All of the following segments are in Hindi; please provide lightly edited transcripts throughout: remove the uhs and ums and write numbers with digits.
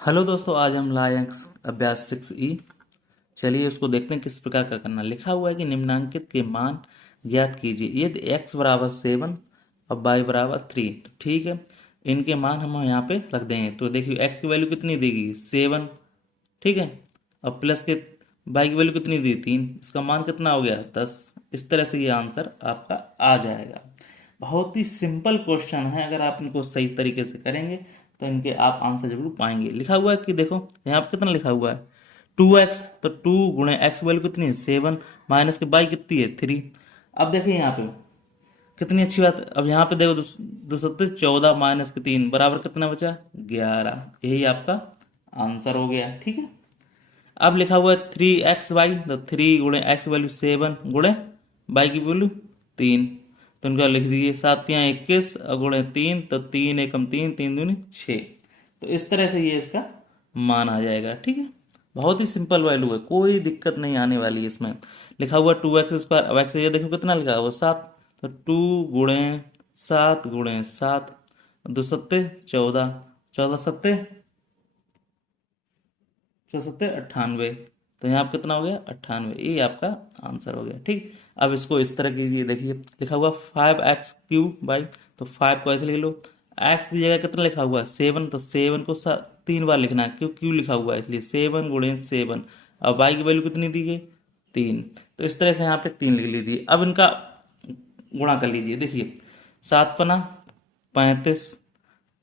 हेलो दोस्तों, आज हम लाए हैं अभ्यास 6E। चलिए उसको देखते हैं किस प्रकार का करना। लिखा हुआ है कि निम्नांकित के मान ज्ञात कीजिए यदि x बराबर 7 और y बराबर 3। तो ठीक है, इनके मान हम यहाँ पे रख देंगे। तो देखिए x की वैल्यू कितनी देगी 7, ठीक है, और प्लस के y की वैल्यू कितनी दी 3, इसका मान कितना हो गया 10। इस तरह से ये आंसर आपका आ जाएगा। बहुत ही सिंपल क्वेश्चन है, अगर आप इनको सही तरीके से करेंगे तो इनके आप आंसर जरूर पाएंगे। लिखा हुआ है कि देखो यहाँ पे कितना लिखा हुआ है 2x, तो 2 गुणे x वैल्यू कितनी है 7, माइनस के y कितनी है 3। अब देखिए यहाँ पे कितनी अच्छी बात है। अब यहाँ पे देखो दो सत्ते 14 माइनस के 3 बराबर कितना बचा 11। यही आपका आंसर हो गया, ठीक है। अब लिखा हुआ है 3xy, तो 3 गुणे एक्स वैल्यू 7 गुणे y की वैल्यू 3। तो इनका लिख दीजिए 7 या 21 और गुणे 3, तो 3 एकम 3, 3 दूनी 6। तो इस तरह से ये इसका मान आ जाएगा, ठीक है। बहुत ही सिंपल वैल्यू है, कोई दिक्कत नहीं आने वाली है इसमें। लिखा हुआ 2x², अब x ये देखो कितना लिखा हुआ 7, तो 2 गुणे 7 गुणे 7, दो सत्ते 14, 14 सत्ते 98। तो यहाँ पे कितना हो गया 98, ये आपका आंसर हो गया, ठीक। अब इसको इस तरह कीजिए, देखिए लिखा हुआ 5x³ तो 5 को ऐसे ले लो। x की जगह कितना लिखा हुआ है 7, तो 7 को 3 बार लिखना है, क्यों लिखा हुआ है इसलिए 7 गुणे 7। अब y की वैल्यू कितनी दी गई 3, तो इस तरह से यहाँ पे 3 लिख लीजिए। अब इनका गुणा कर लीजिए, देखिए 7 पना 35,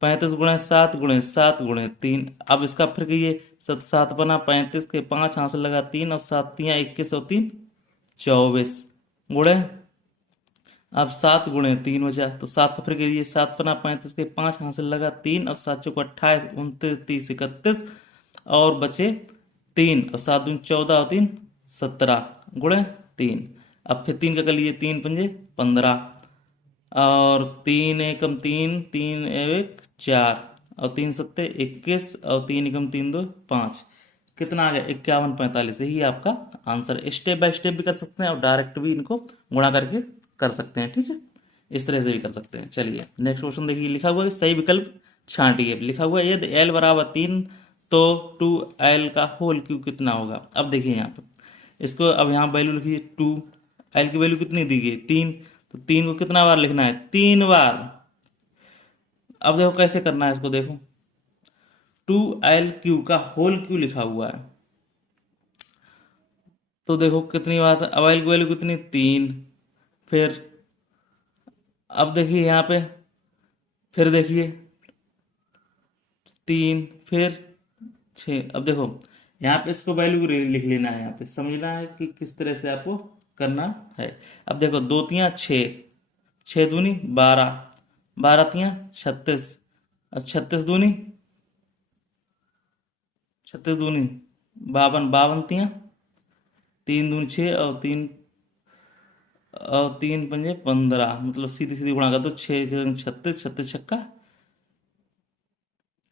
35 गुणे 7 गुणे 7 गुणे 3। अब इसका फिर ये 7 पना 35 के 5 हाथ से लगा 3 और 7 × 21 और 3 24 गुणे। अब 7 गुणे 3 बचा, तो 7 का फिर कीजिए 7 पना 35 के 5 हाथ से लगा 3 और 7 × 4 = 28, 29 30 31 और बचे 3 और 7 दूनी 14 और 3 17 गुणे 3। अब फिर 3 का कर लीजिए 3 पंजे 15 और 3 एकम 3, 3 एक 4 और 3 सत्ते 21 और 3 एकम 3 दो 5, कितना आ गया 51 45। यही आपका आंसर। स्टेप बाय स्टेप भी कर सकते हैं और डायरेक्ट भी इनको गुणा करके कर सकते हैं, ठीक है। इस तरह से भी कर सकते हैं। चलिए नेक्स्ट क्वेश्चन देखिए, लिखा हुआ है सही विकल्प छांटिए। लिखा हुआ है यदि l बराबर 3 तो 2l का होल क्यूब कितना होगा। अब देखिए यहाँ पे इसको, अब यहाँ वैल्यू लिखिए 2, l की वैल्यू कितनी दी गई 3, तो 3 को कितना बार लिखना है 3 बार। अब देखो कैसे करना है इसको, देखो 2l³ का होल क्यों लिखा हुआ है, तो देखो कितनी बार, अब l की वैल्यू कितनी 3। फिर अब देखिए यहाँ पे, फिर देखिए 3, फिर 6। अब देखो यहाँ पे इसको वैल्यू लिख लेना है, यहाँ पे समझना है कि किस तरह से आपको करना है। अब देखो 2 × 6, 6 दूनी 12, 12 × 36 और 36 दूनी 36 दूनी 52, 52 × 3 दूनी 6 और 3 और 3 पंजे 15, मतलब सीधी सीधी गुणा कर दो 6 × 36, 36 छक्का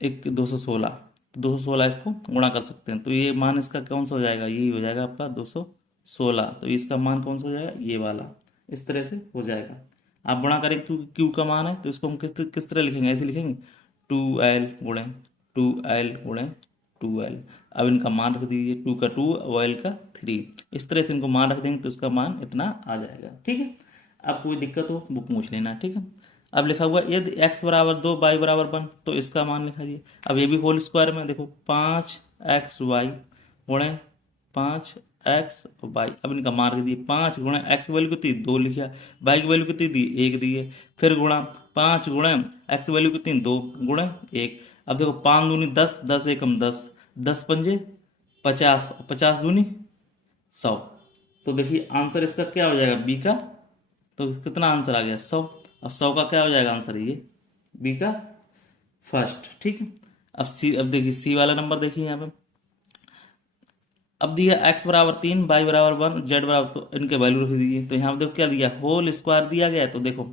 एक 216, 216 इसको गुणा कर सकते हैं। तो ये मान इसका कौन सा हो जाएगा, यही हो जाएगा आपका 216। तो इसका मान कौन सा हो जाएगा ये वाला, इस तरह से हो जाएगा। आप गुणा करें क्योंकि क्यू का मान है, तो इसको हम किस तरह लिखेंगे, ऐसे लिखेंगे 2l गुणे 2l गुणे 2l। अब इनका मान रख दीजिए, 2 का 2 और l का 3, इस तरह से इनको मान रख देंगे तो इसका मान इतना आ जाएगा, ठीक है। अब कोई दिक्कत हो बुक पूछ लेना, ठीक है। अब लिखा हुआ है यदि x बराबर 2 y बराबर 1, तो इसका मान लिखा दिए। अब ये भी होल स्क्वायर में, देखो 5xy गुणे 5x y। अब इनका मान रख दिए 5 गुणे x की वैल्यू कितनी 2 लिखा, y की वैल्यू कितनी दी 1 दी है, फिर गुणा 5 गुणे x की वैल्यू कितनी 2 गुणे 1। अब देखो 5 दूनी 10, 10 एकम 10, 10 पंजे 50, 50 दूनी 100। तो देखिए आंसर इसका क्या हो जाएगा बी का, तो कितना आंसर आ गया 100। अब 100 का क्या हो जाएगा आंसर, ये बी का फर्स्ट, ठीक है। अब देखिए सी वाला नंबर देखिए यहाँ पे, अब दिया x बराबर 3, y बराबर 1, z बराबर, तो इनके वैल्यू रख दीजिए। तो यहाँ पे देखो क्या दिया होल स्क्वायर दिया गया है, तो देखो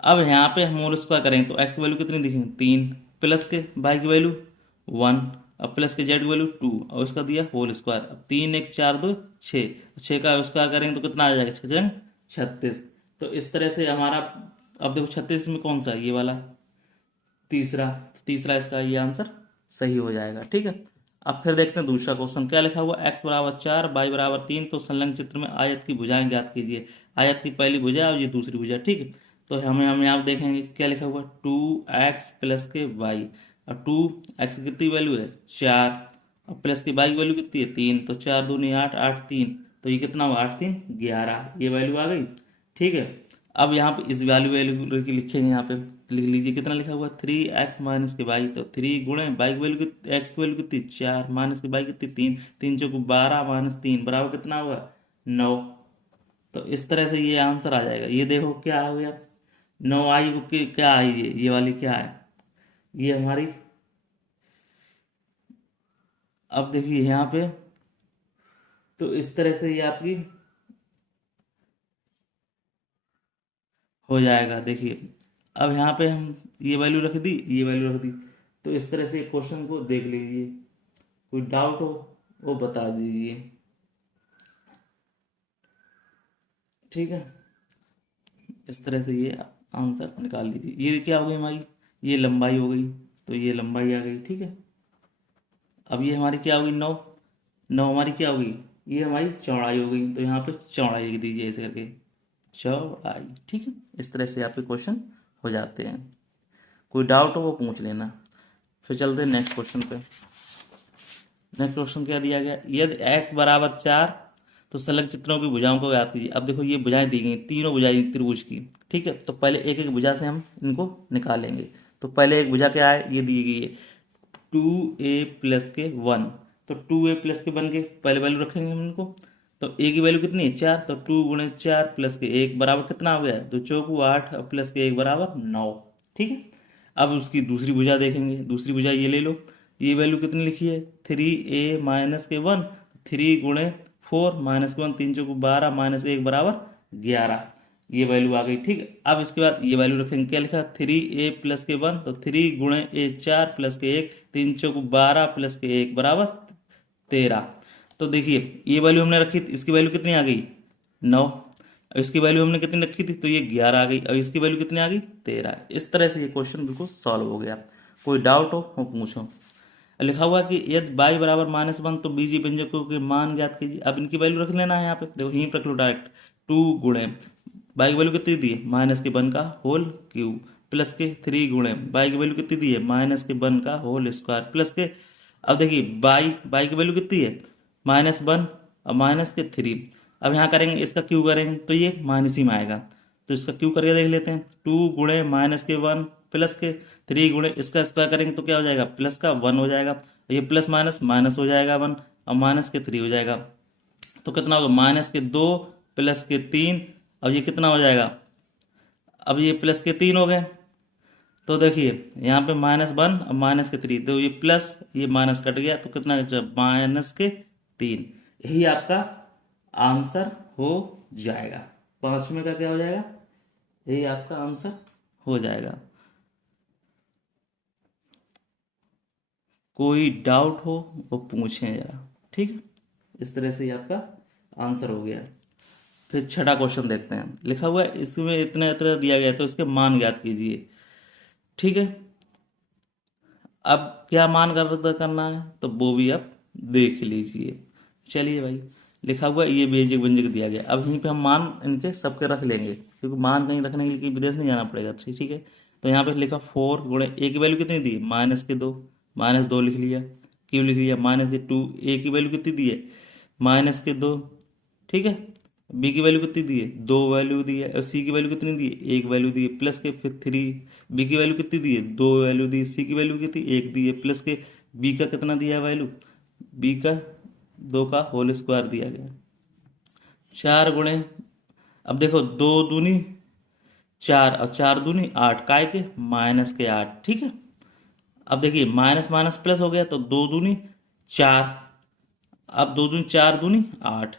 अब यहाँ पे हम होल स्क्वायर करेंगे तो x की वैल्यू कितनी दिखेंगे 3, प्लस के y की वैल्यू 1, अब प्लस के z की वैल्यू 2 और इसका दिया होल स्क्वायर। अब 3 1 4 2 6, 6 का स्क्वायर करेंगे तो कितना आ जाएगा 6 36। तो इस तरह से हमारा, अब देखो 36 में कौन सा है ये वाला तीसरा, तीसरा इसका ये आंसर सही हो जाएगा। ठीक है, अब फिर देखते हैं दूसरा क्वेश्चन क्या लिखा हुआ, x बराबर 4 y बराबर 3, तो संलग्न चित्र में आयत की भुजाएं ज्ञात कीजिए। आयत की पहली भुजा और ये दूसरी भुजा। ठीक है, तो हम यहाँ देखेंगे क्या लिखा हुआ, 2x प्लस के y, और 2x की कितनी वैल्यू है 4, और प्लस की y की वैल्यू कितनी है 3, तो 4 दूनी 8, 8 3, तो ये कितना हुआ 8 3 11, ये वैल्यू आ गई। ठीक है, अब यहाँ पे इस वैल्यू वैल्यू की लिखेंगे, यहाँ पे लिख लीजिए कितना लिखा हुआ 3x माइनस के वाई, तो 3 गुणे बाई की वैल्यू कितनी, एक्स की वैल्यू कितनी 4, माइनस की बाई कितनी 3, 3 चौको 12 माइनस 3 बराबर कितना होगा 9। तो इस तरह से ये आंसर आ जाएगा। ये देखो क्या हो गया, 9 आई क्या है, ये वाली क्या है, ये हमारी, अब देखिए यहाँ पे, तो इस तरह से ये आपकी हो जाएगा। देखिए अब यहाँ पे हम ये वैल्यू रख दी, ये वैल्यू रख दी, तो इस तरह से क्वेश्चन को देख लीजिए, कोई डाउट हो वो बता दीजिए। ठीक है, इस तरह से ये आंसर निकाल लीजिए। ये क्या हो गई हमारी, ये लंबाई हो गई, तो ये लंबाई आ गई। ठीक है, अब ये हमारी क्या हो गई 9, 9 हमारी क्या हो गई, ये हमारी चौड़ाई हो गई, तो यहाँ पे चौड़ाई लिख दीजिए ऐसे करके, चौड़ाई। ठीक है, इस तरह से आपके क्वेश्चन हो जाते हैं। कोई डाउट हो वो पूछ लेना। फिर चलते हैं नेक्स्ट क्वेश्चन पे। नेक्स्ट क्वेश्चन क्या दिया गया, यदि x बराबर 4 तो संलग्न चित्रों की भुजाओं को ज्ञात कीजिए। अब देखो ये भुजाएं दी गई, तीनों भुजाएं त्रिभुज की। ठीक है, तो पहले एक एक भुजा से हम इनको निकालेंगे। तो पहले एक भुजा क्या है, ये दी गई है 2a प्लस के 1, तो 2a प्लस के 1 के पहले वैल्यू रखेंगे हम इनको। तो a की वैल्यू कितनी है 4, तो 2 गुणे 4 प्लस के 1 बराबर कितना हो गया, तो चौकू 8 और प्लस के 1 बराबर 9। ठीक है, अब उसकी दूसरी भुजा देखेंगे, दूसरी भुजा ये ले लो, ये वैल्यू कितनी लिखी है 3a माइनस के 1, 3 गुणे 4 माइनस के 1, 3 चौकू 12 माइनस 1 बराबर 11, ये वैल्यू आ गई। ठीक है, अब इसके बाद ये वैल्यू रखेंगे, क्या लिखा 3a प्लस के 1, तो 3 गुणे a 4 प्लस के 1, 3 चौकू 12 प्लस के 1 बराबर 13। तो देखिए ये वैल्यू हमने रखी थी, इसकी वैल्यू कितनी आ गई 9, और इसकी वैल्यू हमने कितनी रखी थी, तो ये 11 आ गई, और इसकी वैल्यू कितनी आ गई 13। इस तरह से ये क्वेश्चन बिल्कुल सॉल्व हो गया। कोई डाउट हो वो पूछो। लिखा हुआ कि यदि y बराबर -1 तो बीजीय व्यंजकों के मान ज्ञात कीजिए। अब इनकी वैल्यू रख लेना है, यहाँ पे देखो यहीं पर रख लो डायरेक्ट, 2 गुणे y की वैल्यू कितनी दी है -1 का होल क्यूब, प्लस के 3 गुणे y की वैल्यू कितनी दी है -1 का होल स्क्वायर, प्लस के, अब देखिए y की वैल्यू कितनी है -1 और -3। अब यहाँ करेंगे इसका क्यू करेंगे तो ये माइनस ही में आएगा, तो इसका क्यू करके देख लेते हैं, 2 गुणे -1 प्लस के 3 गुणे इसका स्क्वायर करेंगे तो क्या हो जाएगा प्लस का 1 हो जाएगा, ये प्लस माइनस माइनस हो जाएगा 1 और माइनस के 3 हो जाएगा, तो कितना होगा -2 प्लस के 3, अब ये कितना हो जाएगा, अब ये प्लस के 3 हो गए। तो देखिए यहाँ पे -1 और -3, तो ये प्लस ये माइनस कट गया, तो कितना -3। यही आपका आंसर हो जाएगा, पांचवें का क्या हो जाएगा, यही आपका आंसर हो जाएगा। कोई डाउट हो वो पूछें जरा। ठीक है, इस तरह से ही आपका आंसर हो गया। फिर छठा क्वेश्चन देखते हैं, लिखा हुआ है इसमें इतना इतना दिया गया तो इसके मान ज्ञात कीजिए। ठीक है, अब क्या मान करना है तो वो भी आप देख लीजिए। चलिए भाई, लिखा हुआ है ये बेजिक व्यंजक दिया गया, अब यहीं पे हम मान इनके सबके रख लेंगे, क्योंकि मान कहीं रखने के लिए विदेश नहीं जाना पड़ेगा। ठीक है, तो यहाँ पे लिखा 4 गुणे ए की वैल्यू कितनी दी -2, -2 लिख लिया, क्यू लिख लिया -2, ए की वैल्यू कितनी दी है -2। ठीक है, बी की वैल्यू कितनी दी है 2 वैल्यू दी है, और सी की वैल्यू कितनी दी है 1 वैल्यू दी है, प्लस के फिर 3, बी की वैल्यू कितनी दी है 2 वैल्यू दी है, सी की वैल्यू कितनी 1 दी है, प्लस के बी का कितना दिया है वैल्यू, बी का 2 का होल स्क्वायर दिया गया, 4 गुणे, अब देखो 2 दूनी 4 और 4 दूनी 8, काय के -8। ठीक है, अब देखिए माइनस माइनस प्लस हो गया, तो 2 दूनी 4, अब 2 दूनी 4 दूनी 8,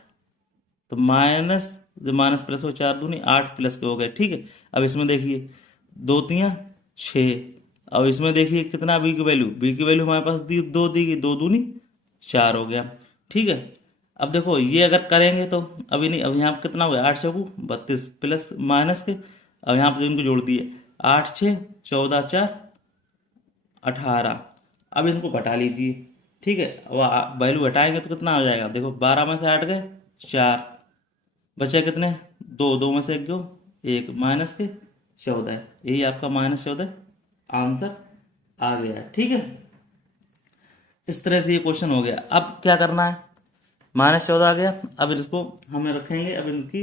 तो माइनस जो माइनस प्लस हो 4 दूनी 8 प्लस के हो गए। ठीक है, अब इसमें देखिए 2 तियाँ 6, अब इसमें देखिए कितना बी की वैल्यू, बी की वैल्यू हमारे पास दी 2 दी गई, 2 दूनी 4 हो गया। ठीक है, अब देखो ये अगर करेंगे तो अभी नहीं, अब यहाँ पर कितना हो गया 8 चौकू 32 प्लस माइनस के, अब यहाँ पर इनको जोड़ दिए 8 6 14 4 18, अब इनको घटा लीजिए, ठीक है। अब वैल्यू घटाएंगे तो कितना हो जाएगा, देखो 12 में से 8 गए 4, बचे कितने, दो, दो में से एक गयो एक, माइनस के 14, यही आपका -14 आंसर आ गया, ठीक है। इस तरह से ये क्वेश्चन हो गया। अब क्या करना है, -14 आ गया, अब इसको हमें रखेंगे, अब इनकी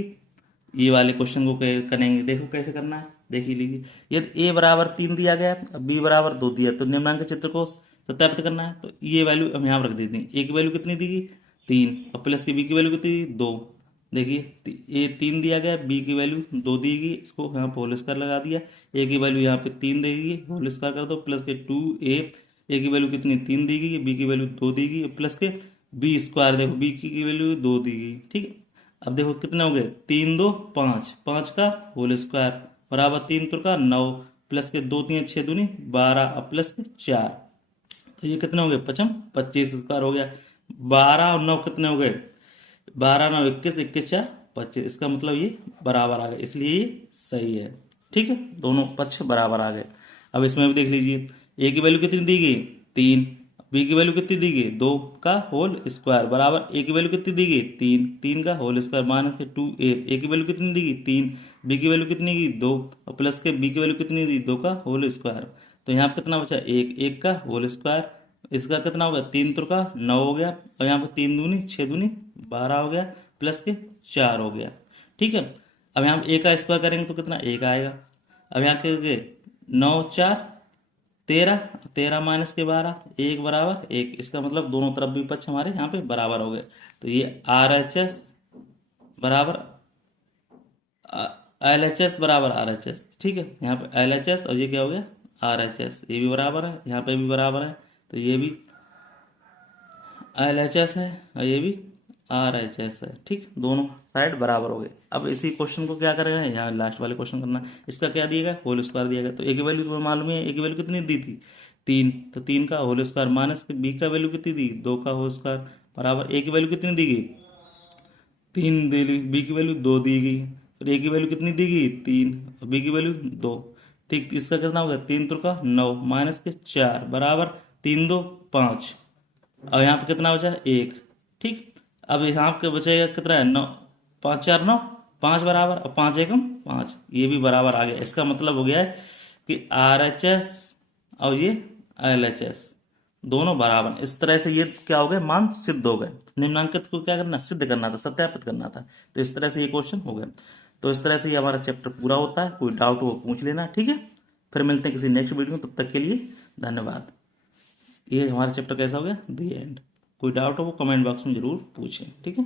ये वाले क्वेश्चन को करेंगे। देखो कैसे करना है, देख ही लीजिए। यदि a बराबर 3 दिया गया, अब b बराबर 2 दिया, तो निम्नांकित चित्र को सत्यापित करना है। तो ये वैल्यू हम यहाँ पर रख देते हैं। a की वैल्यू कितनी दी गई, 3, और प्लस की b की वैल्यू कितनी दी, 2। देखिए ये 3 दिया गया, b की वैल्यू 2 दी गई, इसको यहाँ पर होल स्क्वायर लगा दिया। a की वैल्यू यहाँ पे 3 दी गई, होल स्क्वायर कर दो, प्लस के 2a, a की वैल्यू कितनी 3 दी गई, b की वैल्यू 2 दी गई, प्लस के b स्क्वायर, देखो b की वैल्यू 2 दी गई, ठीक है। अब देखो कितने हो गए, 3 2 5, 5 का होल स्क्वायर बराबर 3 तुरका 9, प्लस के 2 3 6 दूनी 12, अब प्लस के 4, तो ये कितने हो गए, 5 25 स्क्वायर हो गया। 12 और 9 कितने हो गए, 12 9 21, 21 4 25, इसका मतलब ये बराबर आ गए, इसलिए ये सही है, ठीक है। दोनों पक्ष बराबर आ गए। अब इसमें भी देख लीजिए, ए की वैल्यू कितनी दी गई, 3, बी की वैल्यू कितनी दी गई, 2 का होल स्क्वायर बराबर ए की वैल्यू कितनी दी गई, 3, 3 का होल स्क्वायर माइनस के 2a, ए की वैल्यू कितनी दी गई, 3, बी की वैल्यू कितनी की 2, और प्लस के बी की वैल्यू कितनी दी, 2 का होल स्क्वायर। तो यहाँ पे कितना बचा, 1, 1 का होल स्क्वायर, इसका कितना होगा, 3 तुरका 9 हो गया, और यहाँ पे 3 दूनी 6 दूनी 12 हो गया, प्लस के 4 हो गया, ठीक है। अब यहाँ पे ए का स्क्वायर करेंगे तो कितना, 1 आएगा। अब यहाँ के 9 4 13, 13 माइनस के 12, 1 बराबर 1, इसका मतलब दोनों तरफ भी पक्ष हमारे यहाँ पे बराबर हो गए। तो ये RHS बराबर LHS बराबर RHS, ठीक है। यहाँ पे LHS और ये क्या हो गया, RHS, ये भी बराबर है, यहाँ पे भी बराबर है, तो ये भी LHS है और ये भी RHS है, ठीक, दोनों साइड बराबर हो गए। अब इसी क्वेश्चन को क्या करेंगे, यहाँ लास्ट वाले क्वेश्चन करना है। इसका क्या दिया गया, होल स्क्वायर दिया गया, तो ए की वैल्यू तुम्हें मालूम है, ए की वैल्यू कितनी दी थी, 3, तो 3 का होल स्क्वायर माइनस बी का वैल्यू कितनी दी, 2 का होल स्क्वायर बराबर ए की वैल्यू कितनी दी गई, 3 दी गई, बी की वैल्यू 2 दी गई, और ए की वैल्यू कितनी दी गई, 3, और बी की वैल्यू 2, ठीक। इसका कितना होगा, 3 तुरका 9 माइनस के 4 बराबर 3 2 5, अब यहाँ पे कितना बचा है, 1, ठीक। अब यहाँ पे बचेगा कितना है, 9, 5 4 9, 5 बराबर, और 5 एकम 5, ये भी बराबर आ गया। इसका मतलब हो गया है कि RHS और ये LHS दोनों बराबर। इस तरह से ये क्या हो गए, मान सिद्ध हो गए। निम्नांकित को क्या करना, सिद्ध करना था, सत्यापित करना था, तो इस तरह से ये क्वेश्चन हो गए। तो इस तरह से ये हमारा चैप्टर पूरा होता है। कोई डाउट हो पूछ लेना, ठीक है। फिर मिलते हैं किसी नेक्स्ट वीडियो में, तब तक के लिए धन्यवाद। ये हमारा चैप्टर कैसा हो गया, दी एंड। कोई डाउट हो वो कमेंट बॉक्स में जरूर पूछें, ठीक है।